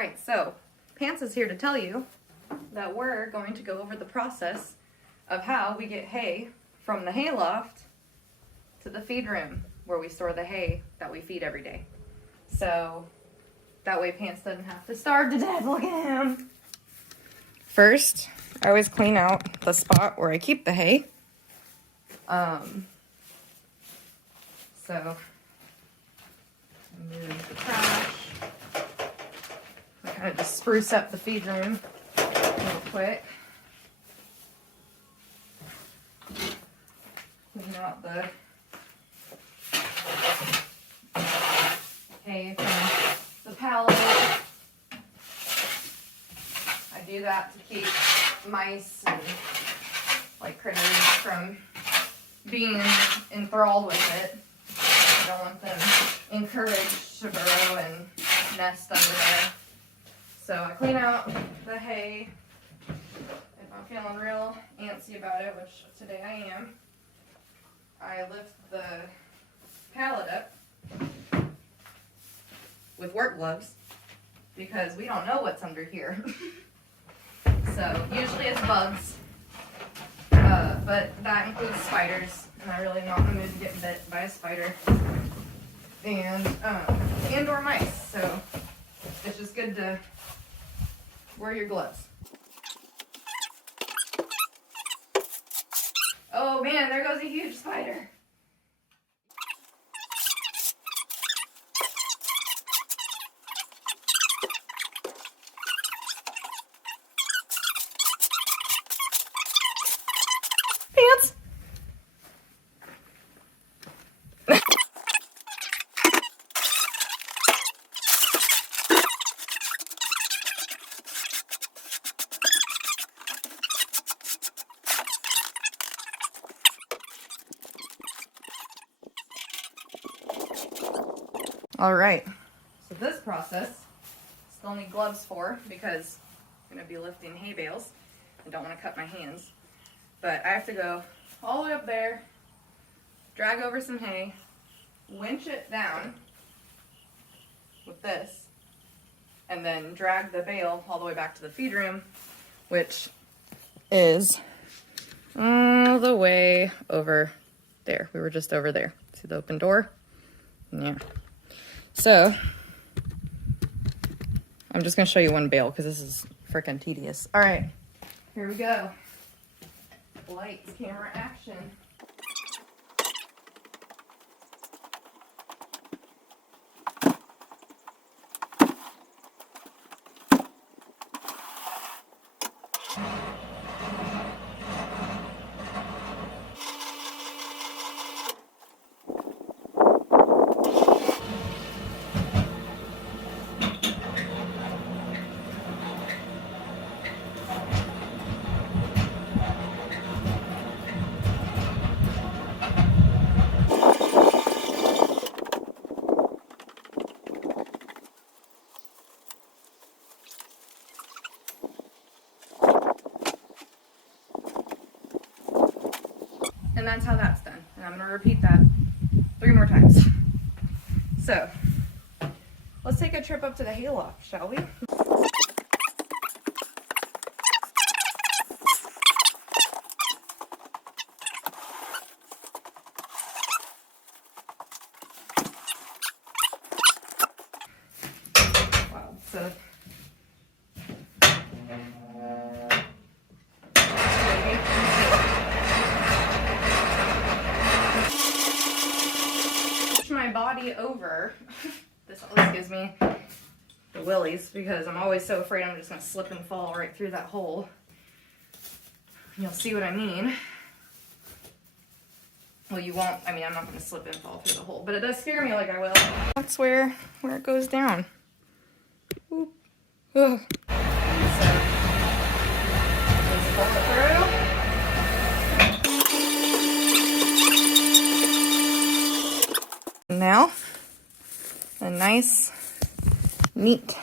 right, so Pants is here to tell you that we're going to go over the process of how we get hay from the hay loft to the feed room where we store the hay that we feed every day. So that way Pants doesn't have to starve to death. Look at him. First, I always clean out the spot where I keep the hay. So move the trash. I kind of just spruce up the feed room real quick. Clean out the hay from the pallet. I do that to keep mice and like critters from being enthralled with it. I don't want them encouraged to burrow and nest under there. So I clean out the hay. If I'm feeling real antsy about it, which today I am, I lift the pallet up with work gloves because we don't know what's under here. So usually it's bugs, but that includes spiders, and I really am not in the mood to get bit by a spider, and or mice. So it's just good to wear your gloves. Oh man, there goes a huge spider. Pants. All right, so this process, still need gloves for because I'm gonna be lifting hay bales. I don't wanna cut my hands, but I have to go all the way up there, drag over some hay, winch it down with this, and then drag the bale all the way back to the feed room, which is all the way over there. We were just over there. See the open door? Yeah. So, I'm just going to show you one bale because this is freaking tedious. All right, here we go. Lights, camera, action. And that's how that's done. And I'm going to repeat that 3 more times. So, let's take a trip up to the hay loft, shall we? Wow, so my body over. This always gives me the willies because I'm always so afraid I'm just going to slip and fall right through that hole. You'll see what I mean. Well, you won't. I mean, I'm not going to slip and fall through the hole, but it does scare me like I will. That's where it goes down. Oop. Ugh. So, just pull it through. Now, a nice, neat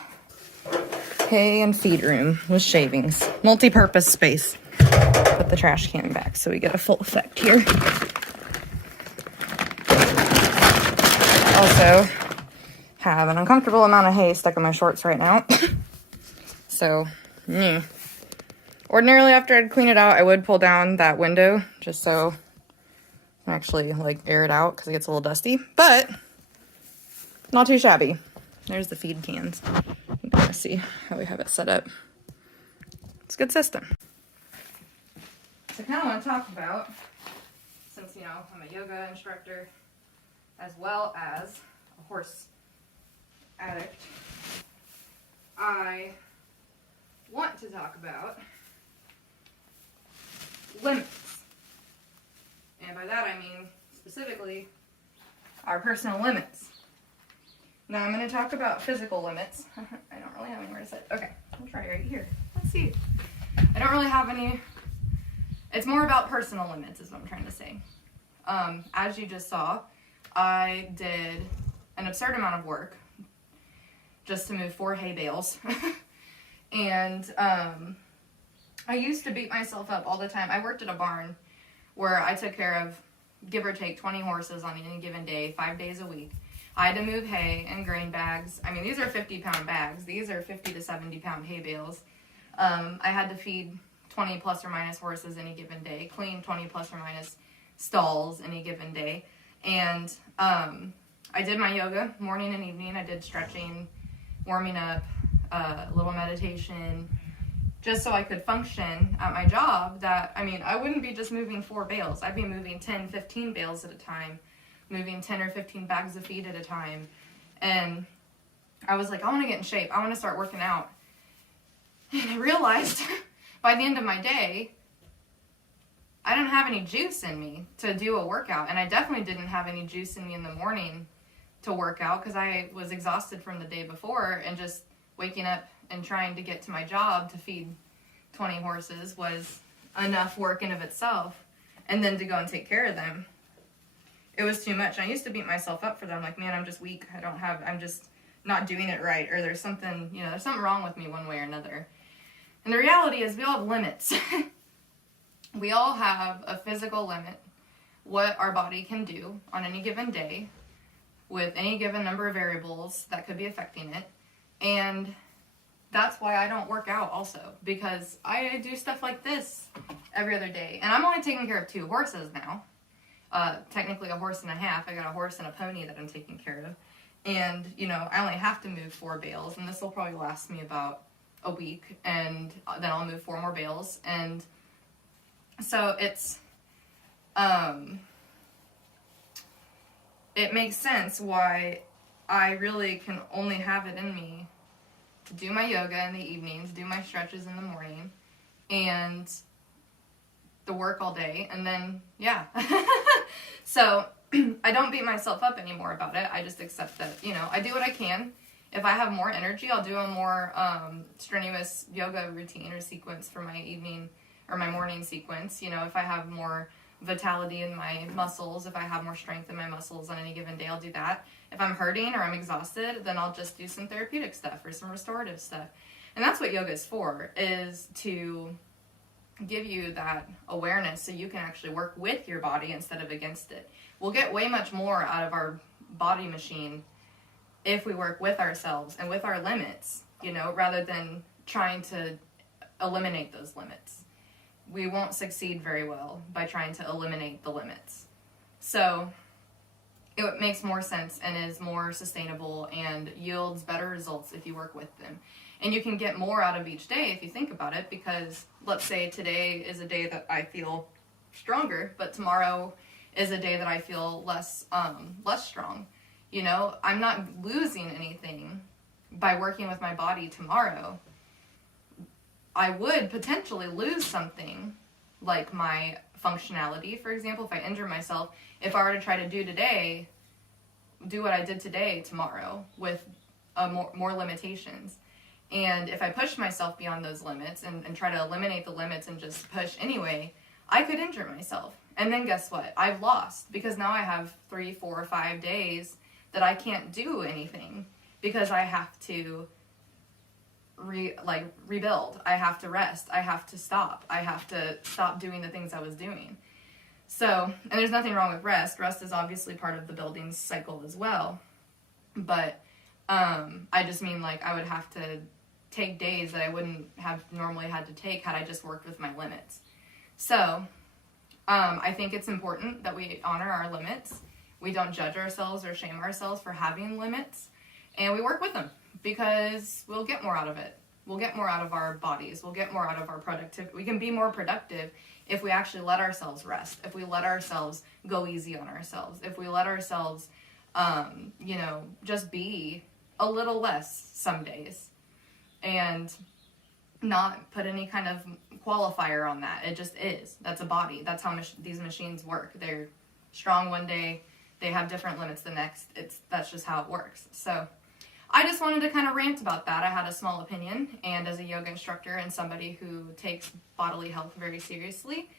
hay and feed room with shavings. Multi-purpose space. Put the trash can back so we get a full effect here. Also have an uncomfortable amount of hay stuck in my shorts right now. So, ordinarily after I'd clean it out, I would pull down that window just so I can actually like air it out because it gets a little dusty, but not too shabby. There's the feed cans. You can see how we have it set up. It's a good system. So I kind of want to talk about, since, you know, I'm a yoga instructor as well as a horse addict, I want to talk about limits. And by that I mean specifically our personal limits. Now I'm going to talk about physical limits. I don't really have anywhere to sit. Okay, I'll try right here. Let's see. I don't really have any. It's more about personal limits is what I'm trying to say. As you just saw, I did an absurd amount of work just to move 4 hay bales. And I used to beat myself up all the time. I worked at a barn where I took care of, give or take, 20 horses on any given day, 5 days a week. I had to move hay and grain bags. I mean, these are 50-pound bags. These are 50 to 70-pound hay bales. I had to feed 20 plus or minus horses any given day, clean 20 plus or minus stalls any given day. And I did my yoga morning and evening. I did stretching, warming up, a little meditation, just so I could function at my job. That, I mean, I wouldn't be just moving 4 bales. I'd be moving 10, 15 bales at a time, moving 10 or 15 bags of feed at a time. And I was like, I want to get in shape. I want to start working out. And I realized by the end of my day, I didn't have any juice in me to do a workout. And I definitely didn't have any juice in me in the morning to work out because I was exhausted from the day before, and just waking up and trying to get to my job to feed 20 horses was enough work in of itself. And then to go and take care of them, it was too much. And I used to beat myself up for them. Like, man, I'm just weak. I'm just not doing it right. Or there's something, you know, there's something wrong with me one way or another. And the reality is we all have limits. We all have a physical limit, what our body can do on any given day with any given number of variables that could be affecting it. And that's why I don't work out also, because I do stuff like this every other day. And I'm only taking care of 2 horses now. Technically a horse and a half. I got a horse and a pony that I'm taking care of. And, you know, I only have to move 4 bales, and this will probably last me about a week, and then I'll move 4 more bales. And so it's, it makes sense why I really can only have it in me to do my yoga in the evenings, do my stretches in the morning, and the work all day, and then, yeah. So I don't beat myself up anymore about it. I just accept that, you know, I do what I can. If I have more energy, I'll do a more strenuous yoga routine or sequence for my evening or my morning sequence. You know, if I have more vitality in my muscles, if I have more strength in my muscles on any given day, I'll do that. If I'm hurting or I'm exhausted, then I'll just do some therapeutic stuff or some restorative stuff. And that's what yoga is for, is to give you that awareness so you can actually work with your body instead of against it. We'll get way much more out of our body machine if we work with ourselves and with our limits, you know, rather than trying to eliminate those limits. We won't succeed very well by trying to eliminate the limits. So it makes more sense and is more sustainable and yields better results if you work with them. And you can get more out of each day if you think about it, because let's say today is a day that I feel stronger, but tomorrow is a day that I feel less strong. You know, I'm not losing anything by working with my body tomorrow. I would potentially lose something like my functionality. For example, if I injure myself, if I were to try to do what I did today tomorrow with more limitations. And if I push myself beyond those limits and try to eliminate the limits and just push anyway, I could injure myself. And then guess what? I've lost, because now I have 3, 4, 5 days that I can't do anything because I have to rebuild. I have to rest. I have to stop. I have to stop doing the things I was doing. So, and there's nothing wrong with rest. Rest is obviously part of the building cycle as well. But I just mean like I would have to take days that I wouldn't have normally had to take had I just worked with my limits. So I think it's important that we honor our limits. We don't judge ourselves or shame ourselves for having limits, and we work with them because we'll get more out of it. We'll get more out of our bodies. We'll get more out of our productivity. We can be more productive if we actually let ourselves rest, if we let ourselves go easy on ourselves, if we let ourselves, just be a little less some days and not put any kind of qualifier on that. It just is. That's a body. That's how these machines work. They're strong one day. They have different limits the next. That's just how it works. So I just wanted to kind of rant about that. I had a small opinion, and as a yoga instructor and somebody who takes bodily health very seriously,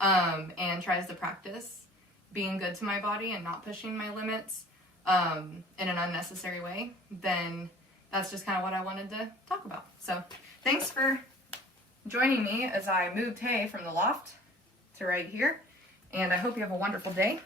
and tries to practice being good to my body and not pushing my limits in an unnecessary way, then that's just kind of what I wanted to talk about. So thanks for joining me as I moved hay from the loft to right here, and I hope you have a wonderful day.